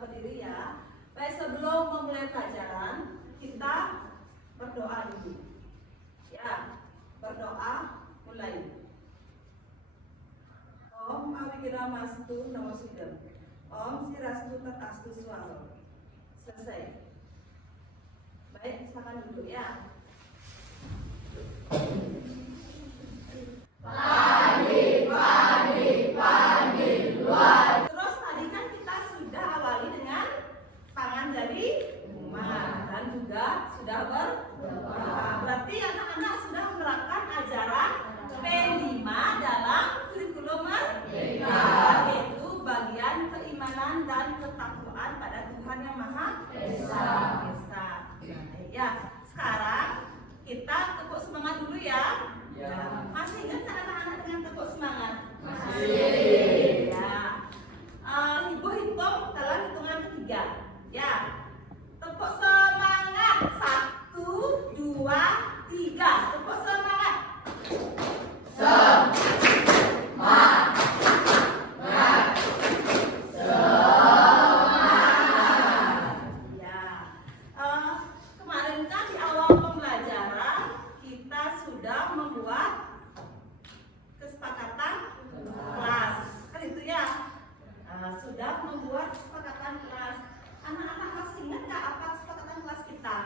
berdiri ya. Baik, sebelum memulai pelajaran, kita berdoa dulu. Ya, berdoa mulai. Om Awikiramastu Namosudam. Om Sirastu Tatastu Swaro. Selesai. Baik, silakan duduk ya. Padi, luar. Terus tadi kan kita sudah awali dengan tangan dari umat dan juga sudah berdoa. Berarti anak-anak sudah menerapkan ajaran P5 dalam kurikulum merdeka, yaitu bagian keimanan dan ketakwaan pada Tuhan Yang Maha Esa. Ya, sekarang kita tepuk semangat dulu ya. Masih ingat anak-anak dengan tepuk semangat? Masih. Ya. Ibu hitung dalam hitungan ketiga. Ya. Tepuk semangat. 1, 2, 3. Tepuk semangat. Kemarin kan di awal pembelajaran kita sudah membuat kesepakatan kelas, kan itu ya. Sudah membuat kesepakatan kelas. Anak-anak masih ingat nggak apa kesepakatan kelas kita?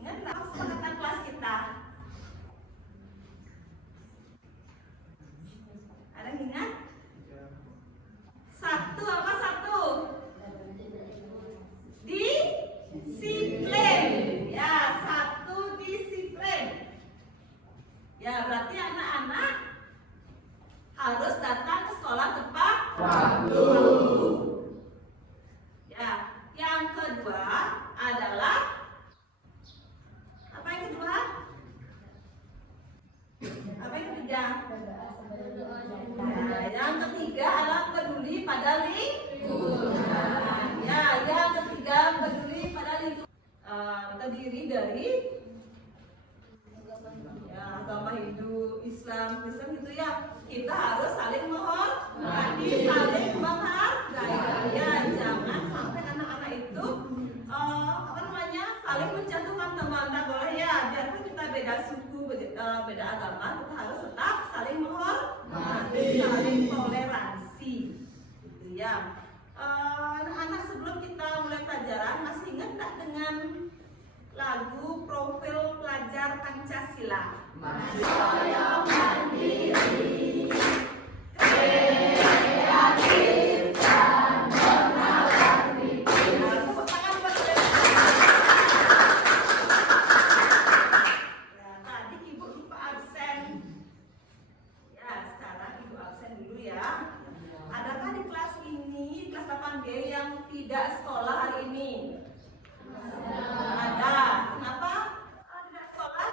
Ingat nggak kesepakatan kelas kita? Ada yang ingat? Satu apa satu? Disiplin. Ya, satu disiplin. Ya, berarti anak-anak harus datang ke sekolah tepat waktu. Ya, yang kedua adalah apa yang kedua? Apa yang ketiga? Ya, yang ketiga adalah peduli pada lingkungan. Ya, yang ketiga peduli pada lingkungan. Terdiri dari agama Hindu, Islam, Kristen gitu ya. Kita harus saling menghormati, saling menghargai. Ya, jangan sampai anak-anak itu saling menjatuhkan teman. Tak boleh ya. Biarpun kita beda suku, beda agama, kita harus tetap saling menghormati, saling toleransi. Gitu ya. Anak-anak sebelum kita mulai pelajaran masih ingat tak dengan lagu Profil Pelajar Pancasila? Mahasiswa yang mandiri, kreatif dan bernalar kritis. Tepuk tangan buat mereka. Ya, tadi ibu lupa absen. Ya, sekarang ibu absen dulu ya. Adakah di kelas ini, kelas 8G yang tidak sekolah hari ini? Ada. Kenapa tidak sekolah?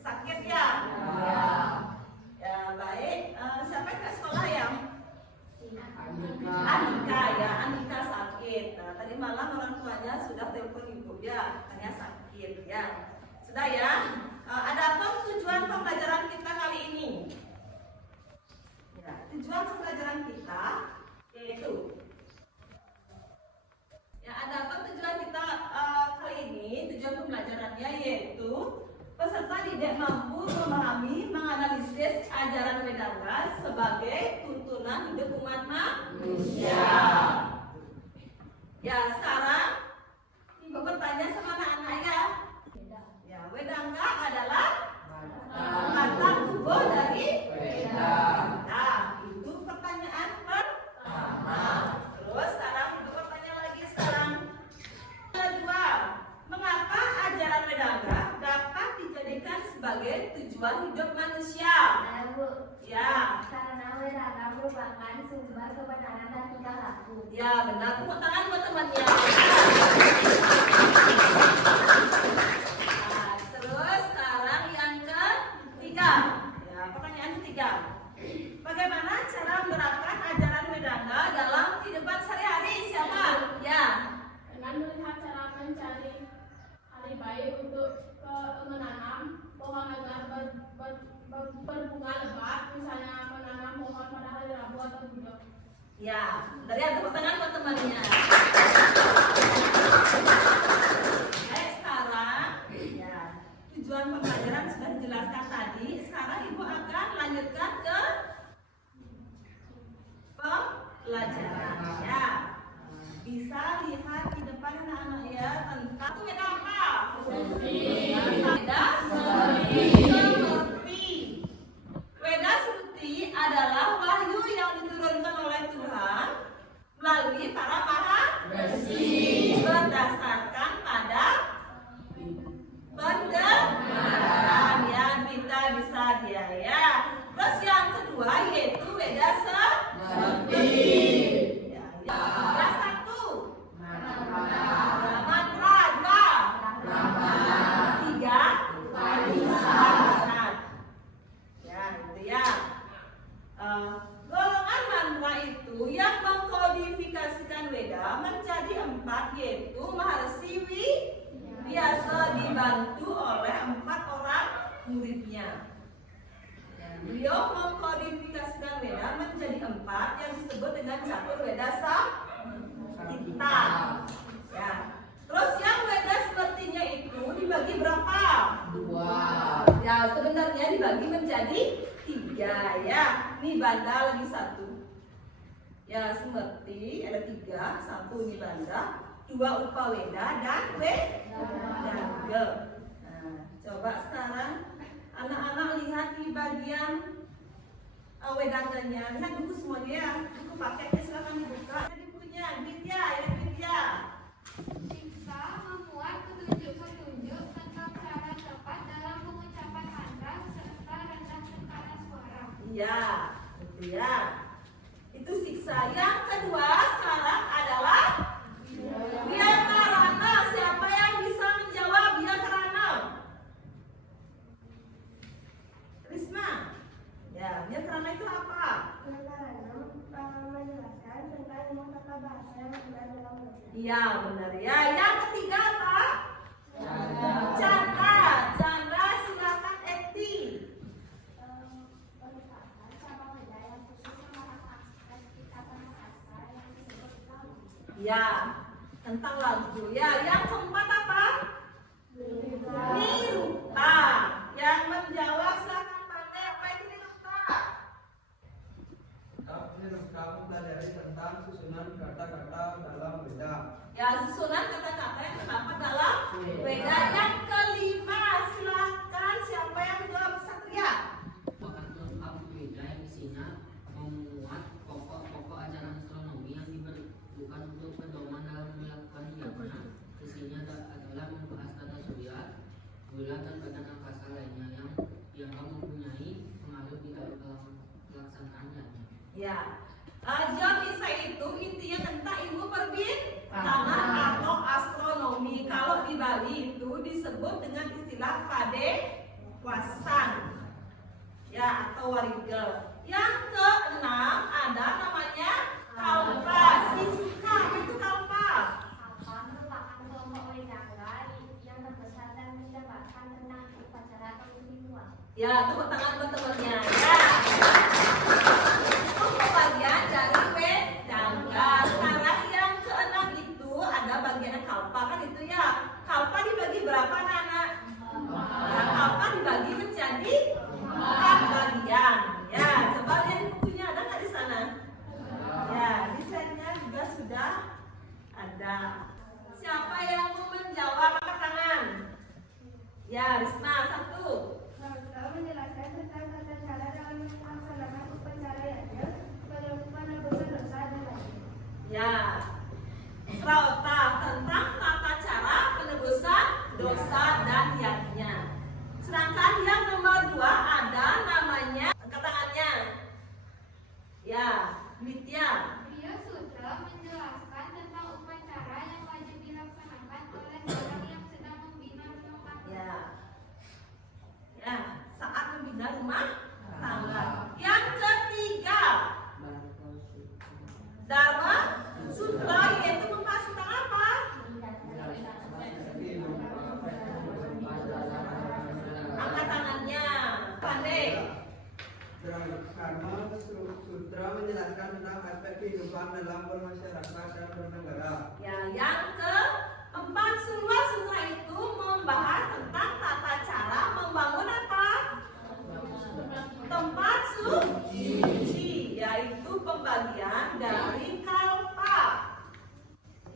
Sakit ya? Ya, baik. Siapa yang tidak sekolah ya? Anika ya, Anika sakit. Nah, tadi malam orang tuanya sudah telepon ibu ya, katanya sakit ya. Sudah ya. Ada apa tujuan pembelajaran kita kali ini? Ya, tujuan pembelajaran kita yaitu ada apa tujuan kita kali ini? Tujuan pembelajarannya yaitu peserta didik mampu memahami, menganalisis ajaran Vedanta sebagai tuntunan hidup umat manusia. Ya, sekarang ibu bertanya sama anak-anak ya. Ya, Vedanta adalah tata tubuh dari Veda. Nah, itu pertanyaan pertama. Terus sekarang ibu bertanya lagi sekarang. Kedua, mengapa ajaran Vedanta dapat dijadikan sebagai tujuan hidup manusia? Ya. Karena Vedanta merupakan sumber kebenaran dan tingkah laku. Ya, benar. Tepuk tangan buat temannya. Nah, terus sekarang yang ketiga. Ya, pertanyaan ketiga. Bagaimana cara menerapkan ajaran Vedanta dalam kehidupan sehari-hari? Siapa? Ya. Dengan melihat cara mencari hari baik untuk menanam pohon agar berbunga lebat, misalnya menanam pohon pada hari Rabu atau Jumat. Ya, Dari tepuk tangan buat temannya. Sekarang ya, tujuan pembelajaran sudah dijelaskan tadi. Sekarang Ibu akan lanjutkan ke pembelajaran ya. Bisa lihat di depan anak-anak ya tentang beda apa? Beda seperti. Beda seperti adalah wahyu yang diturunkan oleh Tuhan melalui para besi berdasarkan pada pendengaran ya, kita bisa dia ya. Terus yang kedua yaitu beda seperti. Ya, satu mantra, dua tiga warisan. Ya, itu ya. Golongan mantra itu yang mengkodifikasikan Weda menjadi 4 yaitu Maharsi biasa dibantu oleh 4 orang muridnya. Beliau mengkodifikasikan Weda menjadi 4 yang disebut dengan catur Weda Samhita. Ya. Terus yang Weda sepertinya itu dibagi berapa? 2. Ya, sebenarnya dibagi menjadi 3 ya. Ini banda lagi 1. Ya, seperti ada 3, 1 Nibanda, 2 Upaweda dan Wedaga. Nah, coba sekarang anak-anak lihat di bagian Wedaganya. Lihat buku semuanya ya. Buku paketnya silakan dibuka. Ini punya Widya, ya Widya. Siksa memuat petunjuk-petunjuk tentang cara tepat dalam pengucapan mantra serta rendah tekanan suara. Iya, itu ya. Itu siksa. Yang kedua sekarang adalah Vyakarana. Siapa yang bisa menjawab Vyakarana? Risma. Ya, Vyakarana itu apa? Menjelaskan tentang ilmu tata bahasa yang ada dalam bahasa. Iya, benar ya. Yang ketiga apa? Canda. Canda, silakan Eti. Merupakan cabang beda yang khusus memaknai ikatan bahasa yang disebut lagu. Ya, tentang lagu. Ya, yang keempat apa? Niruta. Yang menjawab silakan pandai. Apa itu niruta? Niruta mempelajari tentang susunan kata-kata dalam Weda. Ya, susunan kata-kata yang terdapat dalam Weda. Yang kelima, silakan siapa yang menjawab Satria? Merupakan Weda yang isinya memuat pokok-pokok ajaran astronomi yang diperlukan untuk pedoman dalam melakukan yagna. Isinya adalah membahas tata surya, bulan dan badan angkasa lainnya yang mempunyai pengaruh di dalam pelaksanaannya. Ya, Jomisa itu intinya tentang ilmu perbintangan atau astronomi. Kalau di Bali itu disebut dengan istilah padewasan, ya atau warga. Yang keenam ada namanya kalpa. Sisika itu kalpa. Apa merupakan kelompok Wedanga yang terbesar dan menjabarkan tentang upacara keilmuan. Ya, tepuk tangan buat temannya. Ya. Itu bagian dari Wedanga. Sekarang yang keenam itu ada bagian kalpa kan itu ya. Kalpa dibagi berapa anak-anak? Ya, kalpa dibagi menjadi 4 bagian. Ya, coba lihat di bukunya ada nggak di sana? Ya, desainnya juga sudah ada. Siapa yang mau menjawab angkat tangan? Ya, Risma 1. Mantra menjelaskan tentang tata cara dalam melaksanakan upacara yajna, penebusan dosa dan lain. Ya, Srauta tentang tata cara penebusan dosa dan yagna. Sedangkan yang nomor 2 ada namanya angkat tangannya. Ya, Nitya. Beliau sutra menjelaskan tentang upacara yang wajib dilaksanakan oleh orang yang sedang membina rumah tangga. Ya. Ya, saat membina rumah tangga. Yang ketiga, Dharma Sutra yaitu membahas tentang apa? sopan dalam bermasyarakat dan bernegara. Ya, yang keempat, sebuah sutra itu membahas tentang tata cara membangun apa? Tempat suci, yaitu pembagian dari kalpa.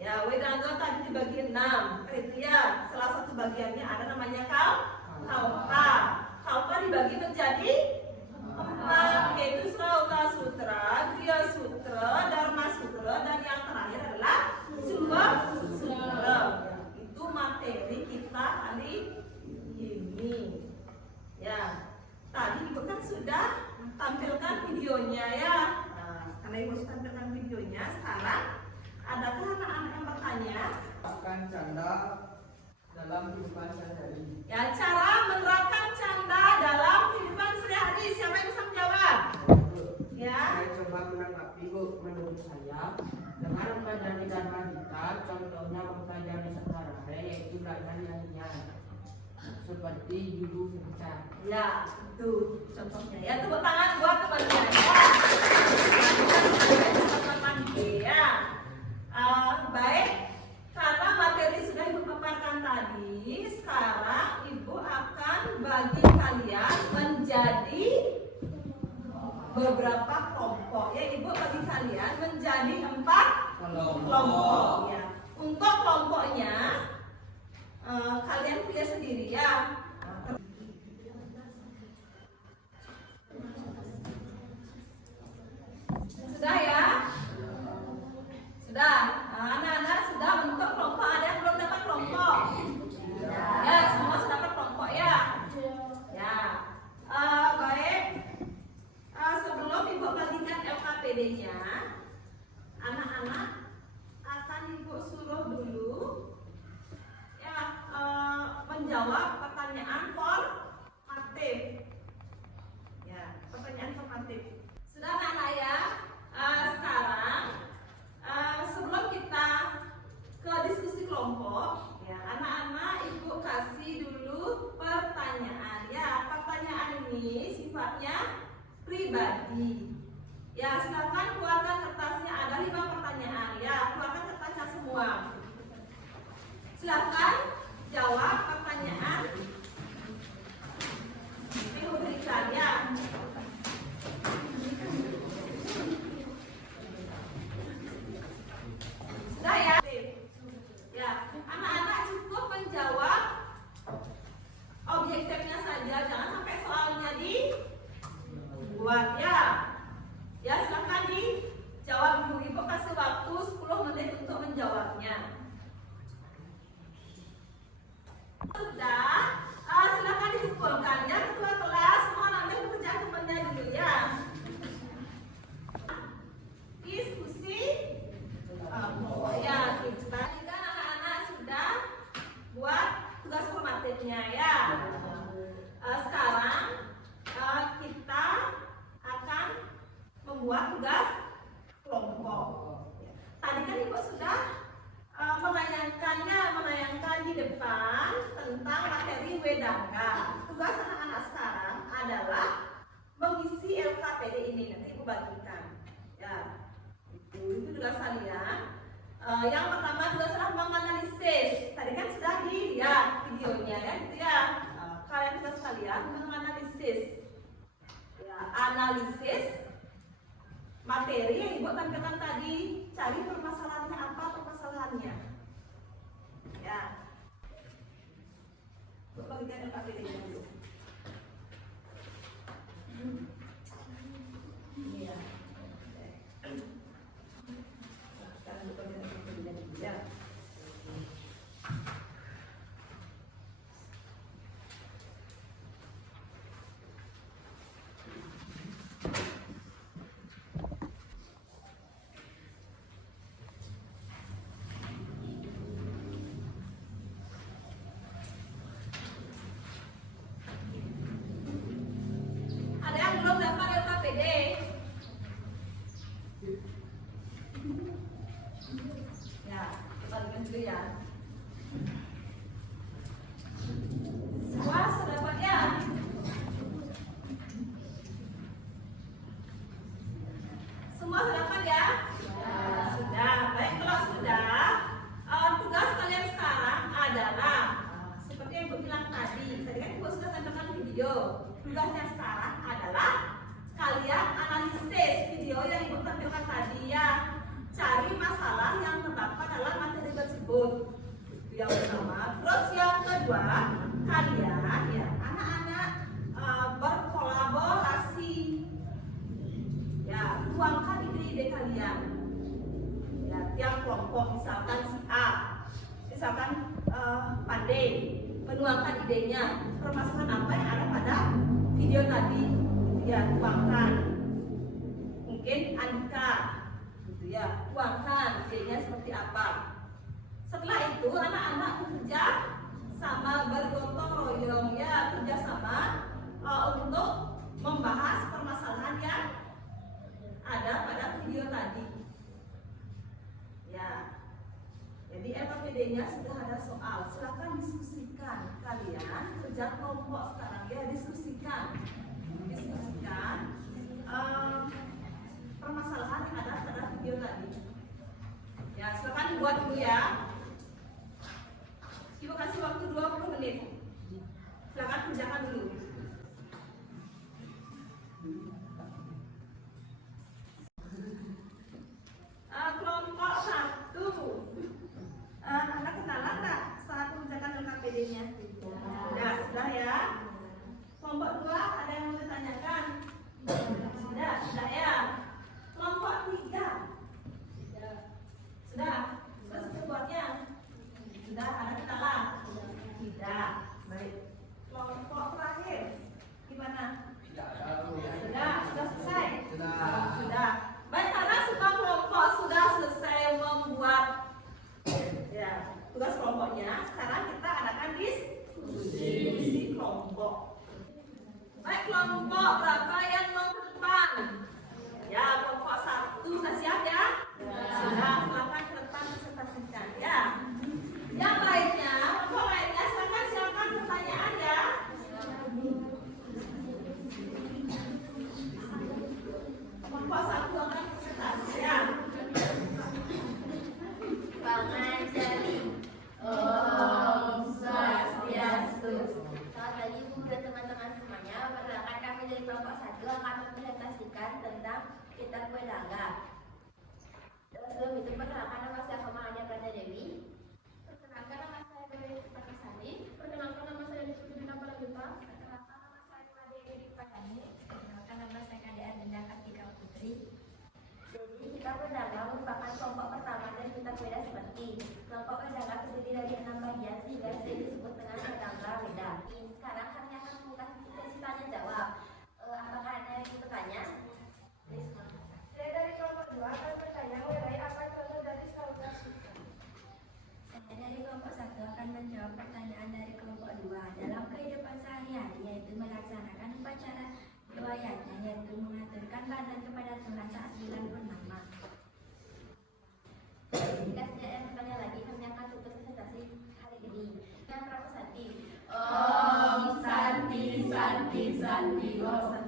Ya, Wedangga tadi dibagi 6 kriteria. Salah satu bagiannya ada namanya kalpa. Kalpa dibagi menjadi 4, yaitu Srauta Sutra, Griya Sutra, Dharma Sutra, dan yang terakhir adalah Sumber Sutra. Itu materi kita hari ini. Ya, tadi Ibu kan sudah tampilkan videonya ya. Nah, karena Ibu sudah tampilkan videonya, sekarang adakah anak-anak yang bertanya? Akan canda dalam kehidupan sehari-hari. Ya, cara menerapkan canda dalam kehidupan sehari-hari. Siapa yang bisa menjawab? Ya. Saya coba menanggapi Bu, menurut saya dengan mempelajari dharma kita, contohnya mempelajari sekarang yaitu belajar nyanyian seperti judul kencan. Ya, itu contohnya. Ya, tepuk tangan buat teman-teman ya. Teman-teman ya. Baik, karena materi sudah Ibu paparkan tadi, sekarang Ibu akan bagi kalian menjadi beberapa kelompok. Ya, Ibu bagi kalian menjadi 4 kelompok. Ya. Untuk kelompoknya kalian pilih sendiri ya. Sudah ya? Sudah. Anak-anak sudah bentuk kelompok. Ada yang belum dapat kelompok? Ya, semua sudah dapat kelompok ya. Ya. Baik. Sebelum Ibu bagikan LKPD-nya, anak-anak akan Ibu suruh dulu ya menjawab pertanyaan formatif. Ya, pertanyaan formatif. Sudah anak-anak ya? Sekarang sebelum kita ke diskusi kelompok, ya anak-anak Ibu kasih dulu pertanyaan. Ya, pertanyaan ini sifatnya pribadi. Ya, silakan keluarkan kertasnya. Ada 5 pertanyaan. Ya, keluarkan kertasnya semua. Silakan jawab pertanyaan yang diberikan ya. Sudah ya? Ya, anak-anak cukup menjawab objektifnya saja, jangan sampai soalnya dibuat ya. Ya, silakan dijawab dulu. Ibu kasih waktu 10 menit untuk menjawabnya. Sudah, silakan dikumpulkan ya ketua kelas. Mohon ambil pekerjaan temannya dulu ya. Diskusi. Ya, kita kan anak-anak sudah buat tugas formatifnya ya. Sekarang kita akan membuat tugas kelompok. Tadi kan Ibu sudah menayangkan di depan tentang materi Wedangga. Tugas anak-anak sekarang adalah mengisi LKPD ini. Nanti Ibu bagikan. Ya, itu tugas kalian. Yang pertama tugas adalah menganalisis. Tadi kan sudah dilihat videonya ya, gitu ya. Kalian tugas kalian menganalisis. Ya, analisis materi yang Ibu tampilkan tadi, cari permasalahannya apa permasalahannya. Ya. Ibu bagikan LKPD-nya dulu. Iya. Sekarang Ibu bagikan LKPD-nya dulu ya. video. Tugasnya sekarang adalah kalian analisis video yang ibu tampilkan tadi ya. Cari masalah yang terdapat dalam materi tersebut. Itu yang pertama. Terus yang kedua, kalian ya anak-anak berkolaborasi. Ya, tuangkan ide-ide kalian. Ya, tiap kelompok misalkan si A, misalkan Pandai menuangkan idenya, permasalahan apa yang ada pada video tadi, ya tuangkan. Mungkin Andika, gitu ya, tuangkan idenya seperti apa. Setelah itu anak-anak bekerja sama bergotong royong ya, kerja sama untuk membahas permasalahan yang ada pada video tadi. Ya. Jadi LKPD-nya sudah ada soal, silakan diskusikan kalian kerja kelompok sekarang ya, diskusikan permasalahan yang ada pada video tadi. Ya silakan dibuat dulu ya. Ibu kasih waktu 20 menit. Silakan kerjakan dulu. Kelompok 1. Anak kenalan tak saat mengerjakan LKPD-nya? Sudah ya. Kelompok 2 ada yang mau ditanyakan? Sudah ya. Kelompok 3. Sudah. Terus kebuatnya? Sudah, ada kenalan? Tidak. Baik. Kelompok terakhir gimana? Sudah selesai? Sudah. Baik, karena semua kelompok sudah selesai membuat ya, tugas kelompoknya, sekarang kita adakan diskusi kelompok. Baik, kelompok berapa yang mau ke depan? Ya, kelompok 1 sudah siap ya? Sudah, silakan ke depan presentasikan ya. Yang lainnya, kelompok lainnya silakan pertanyaan ya. Kelompok 1 akan presentasi ya. Mengajari. Om Swastiastu. Selamat pagi Ibu dan teman-teman semuanya. Perkenalkan kami dari kelompok 1 akan mempresentasikan tentang kitab Kue Dangga. Sebelum itu perkenalkan nama saya Kamahanya Prada Dewi. Perkenalkan nama saya Dewi Perkasari. Perkenalkan nama saya Dina Pradita. Perkenalkan nama saya Made Edi Padani. Perkenalkan nama saya Kadea Denda Kartika Putri. Jadi kitab Kue Dangga merupakan kelompok pertama dari kitab Weda seperti kelompok Kue Dangga terdiri dari 6 bagian sehingga sering disebut dengan Kue Dangga Weda. Sekarang kami akan membuka sesi tanya jawab. Apakah ada yang ingin bertanya? Saya dari kelompok 2 akan bertanya mengenai apa contoh dari saudara. Saya dari kelompok 1 akan menjawab pertanyaan dari kelompok 2. Dalam kehidupan sehari-hari yaitu melaksanakan upacara riwayatnya yaitu mengaturkan badan kepada Tuhan saat bulan purnama. Jika tidak ada pertanyaan lagi, kami akan tutup presentasi hari ini. Yang Pramusati. Om Santi Santi Santi Om.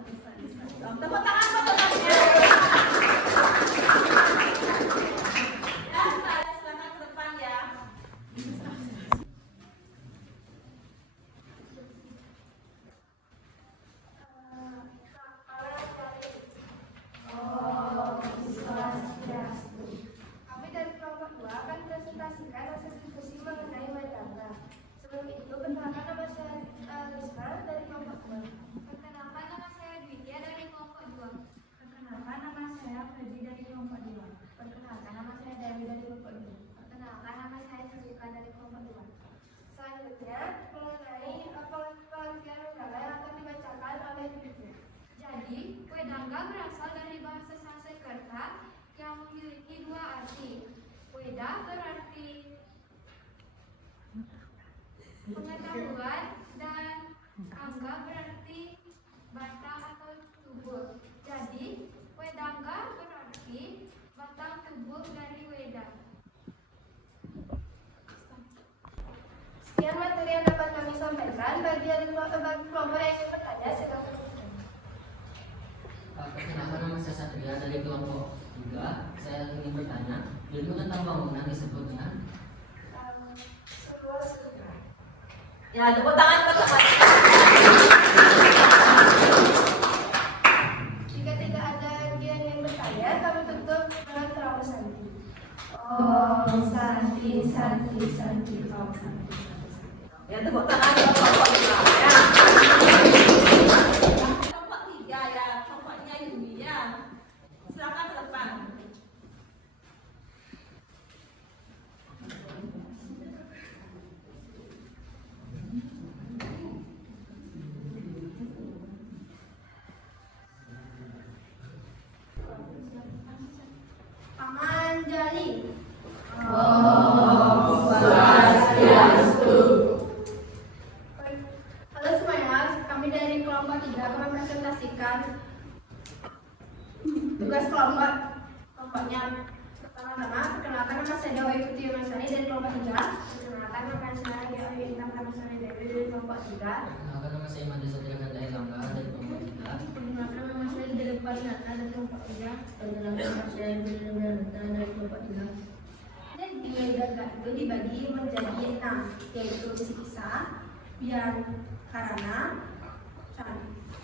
Tepuk tangan buat temannya. Ya, saya silakan ke depan ya. Kami dari kelompok 2 akan presentasikan hasil diskusi mengenai Kue Dangga. Sebelum itu, perkenalkan nama saya Rizka dari kelompok 2. Perkenalkan nama saya Dwikia dari kelompok 2. Perkenalkan nama saya Feby dari kelompok 2. Perkenalkan nama saya Dewi dari kelompok 2. Perkenalkan nama saya Jessica dari kelompok 2. Selanjutnya, mengenai pengertian Dangga yang akan dibacakan oleh Dwikia. Jadi, Kue Dangga berasal dari bahasa Sanskerta yang memiliki 2 arti. Weda berarti pengetahuan dan Angga berarti batang atau tubuh. Jadi, Kue Dangga berarti batang tubuh dari Weda. Sekian materi yang dapat kami sampaikan. Bagi kelompok yang ingin bertanya, silakan. Perkenalkan nama saya Satria dari kelompok 3. Saya ingin bertanya, ilmu tentang bangunan disebut dengan Seluas. Ya, tepuk tangan buat temannya. santi, om santi. Ya, tepuk tangan buat kelompok 2 ya. Kelompok 3 ya, kelompoknya Yumi ya. Silakan ke depan. Paman Jali. Halo semuanya, kami dari kelompok 3 akan mempresentasikan tugas kelompoknya. Pertama-tama, perkenalkan nama saya Dewa Ikuti Masani dari kelompok 3. Perkenalkan nama saya Dewa Inam Ramsari Dewi dari kelompok 3. Perkenalkan nama saya Mada Satria Gandaya Langga dari kelompok 3. Perkenalkan nama saya dari Parinata dari kelompok 3. Perkenalkan nama saya Bunda dari kelompok 3. Jadi gagak itu dibagi menjadi 6, yaitu siksa, biarkarana,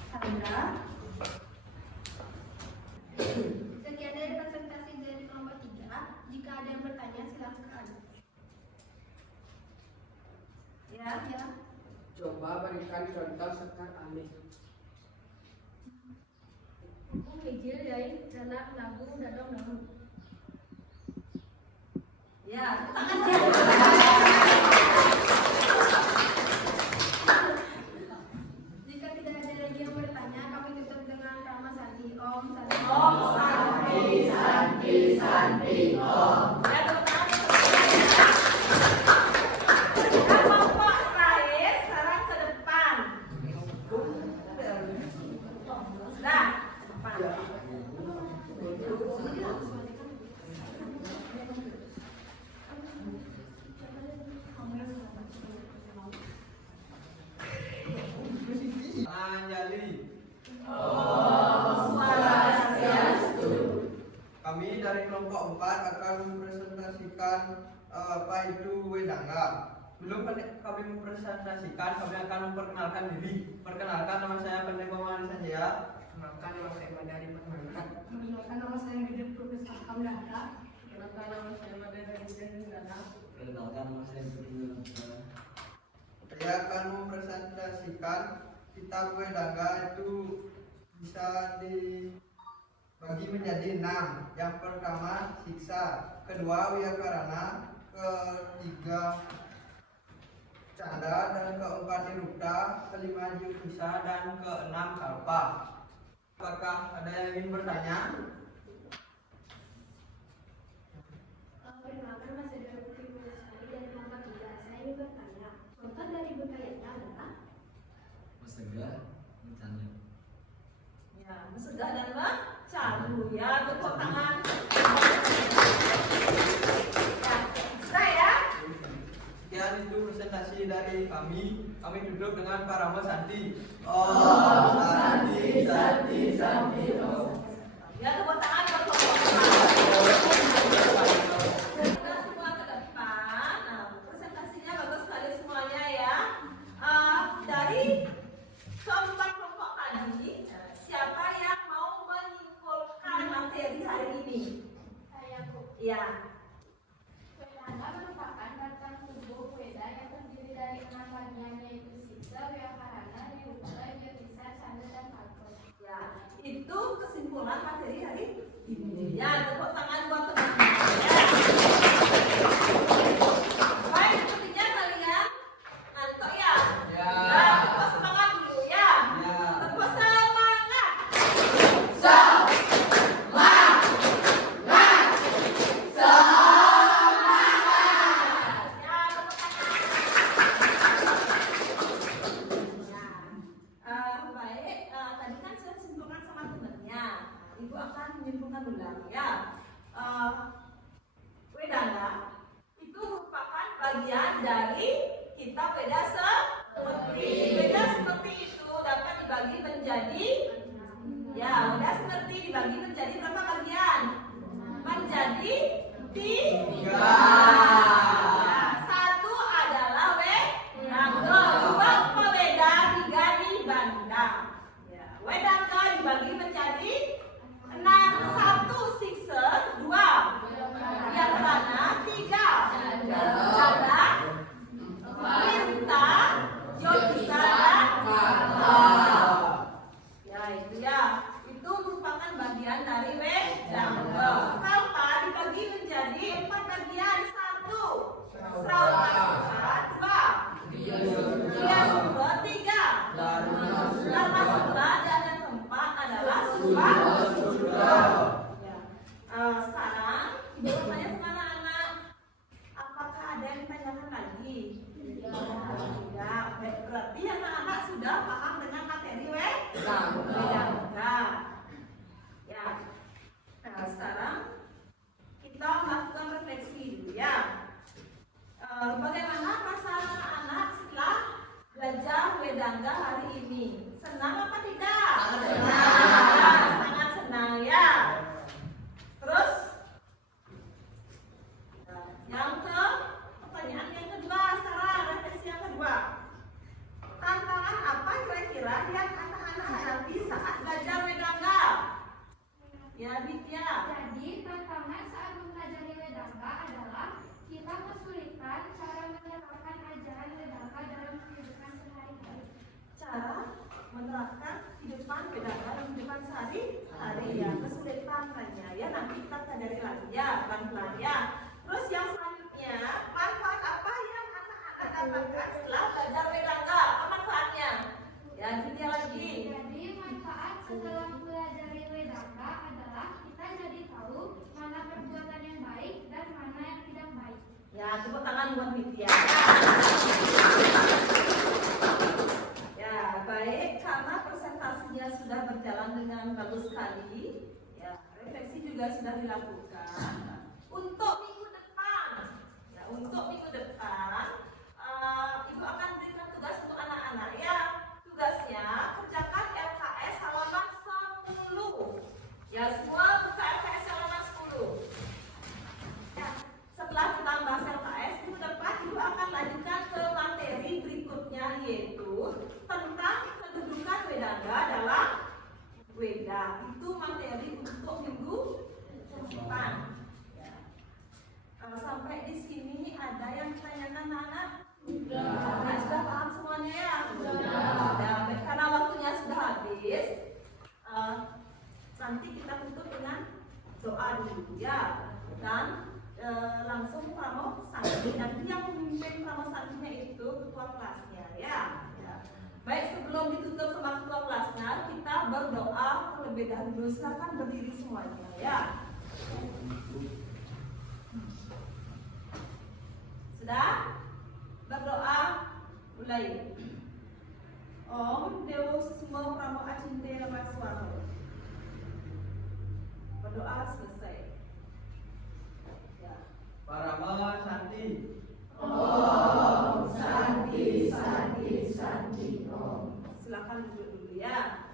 canda. Sekian dari presentasi dari kelompok 3. Jika ada yang bertanya silakan. Ya. Coba berikan contoh sekar alif. Buku hijil dari dalam lagu Dadong Daun. Ya, tepuk tangan. Jika tidak ada lagi yang bertanya, kami tutup dengan Rama Santi. Om Santi. Om Santi, Santi, Santi, Om. Ya, tepuk tangan. Kelompok terakhir sekarang ke depan. Nah, depan. Anjali. Kami dari kelompok 4 akan mempresentasikan apa itu wedangga. Belum kami mempresentasikan, kami akan memperkenalkan diri. Perkenalkan, nama saya Pendeta Mani Sanjaya. Perkenalkan nama saya Madari Permana. Perkenalkan nama saya Gede Profesor Kamdata. Perkenalkan nama saya Madari Permana. Perkenalkan nama saya Budi. Saya akan mempresentasikan kitab wedangga itu bisa dibagi menjadi 6. Yang pertama siksa, kedua wiyakarana, ketiga canda, dan keempat nirukta, kelima jiutusa, dan keenam kalpa. Apakah ada yang ingin bertanya? Perkenalkan nama saya Dewa Ikuti Masani dari kelompok 3. Saya ingin bertanya, contoh dari budayanya adalah Segera bercanda. Ya, mencegah dan mencandu. Ya, tepuk tangan. Ya, sudah ya. Sekian itu presentasi dari kami. Kami duduk dengan Pak Rama Santi. Ya, tepuk tangan buat kelompok. Kita semua ke depan. Nah, presentasinya bagus sekali semuanya ya. Dari keempat kelompok tadi, siapa yang mau menyimpulkan materi hari ini? Saya Bu. Ya. Wedangga merupakan batang tubuh Weda yang terdiri dari 6 bagian, yaitu siksa, wiyakarana, nirukta, jiutusa, canda, dan kalpa. Ya, itu kesimpulan materi hari ini. Ya, tepuk tangan buat teman-teman. Ya. Baik, sepertinya kalian ngantuk ya. Ya. Nah, tepuk semangat dulu ya. Ya. Tepuk semangat. Ya, tepuk tangan. Baik, tadi kan saya simpulkan sama temannya. Ibu akan menyimpulkan ulang ya. Wedangga itu merupakan bagian dari kitab Weda Semerti. Weda Semerti itu dapat dibagi menjadi Weda Semerti dibagi menjadi berapa bagian? Menjadi 3. Ya, satu adalah wedangga, 2 pembeda, 3 dibanda. Ya, wedangga dibagi menjadi 6, 1 siksa, Ya. Sekarang ibu bertanya sama anak-anak, apakah ada yang ditanyakan lagi? Ya, berarti anak-anak sudah paham dengan materi wedangga. Ya. Nah, sekarang kita melakukan refleksi dulu ya. Bagaimana perasaan anak-anak setelah belajar wedangga hari ini? Senang apa tidak? Senang. Sangat senang ya. Terus pertanyaan yang kedua sekarang, refleksi yang kedua. Tantangan apa kira-kira yang anak-anak hadapi saat belajar wedangga? Ya, Ditya. Jadi tantangan saat mempelajari wedangga adalah kita kesulitan cara menerapkan ajaran wedangga dalam kehidupan sehari-hari. Cara menerapkan kehidupan wedangga dalam kehidupan sehari-hari ya, kesulitan hanya ya, nanti kita pelajari lagi ya, pelan-pelan ya. Terus yang selanjutnya, manfaat apa yang anak-anak dapatkan setelah belajar wedangga? Apa manfaatnya? Ya, Ditya lagi. Jadi manfaat setelah mempelajari wedangga adalah kita jadi tahu mana perbuatan yang baik dan mana yang tidak baik. Ya, tepuk tangan buat Ditya. Ya, baik, karena presentasinya sudah berjalan dengan bagus sekali. Ya, refleksi juga sudah dilakukan. Untuk minggu depan, Ibu akan berikan tugas untuk anak-anak ya. Tugasnya kerjakan LKS halaman 10. Ya, semua buka LKS halaman 10. Ya, setelah kita bahas LKS, minggu depan Ibu akan lanjutkan ke materi berikutnya, yaitu tentang kedudukan wedangga dalam Weda. Itu materi untuk minggu depan. Sampai di sini ada yang ditanyakan anak-anak? Sudah paham semuanya ya? Sudah. Karena waktunya sudah habis, nanti kita tutup dengan doa dulu ya, dan langsung pramo santri. Nanti yang memimpin pramo santrinya itu ketua kelasnya ya. Baik, sebelum ditutup sama ketua kelasnya, kita berdoa terlebih dahulu. Silakan berdiri semuanya ya. Sudah? Berdoa mulai. Om Dewa Susmo Pramo Acinte Ramaswaro. Berdoa selesai. Ya. Parama Santi. Om Santi Santi Santi Om. Silakan duduk dulu ya.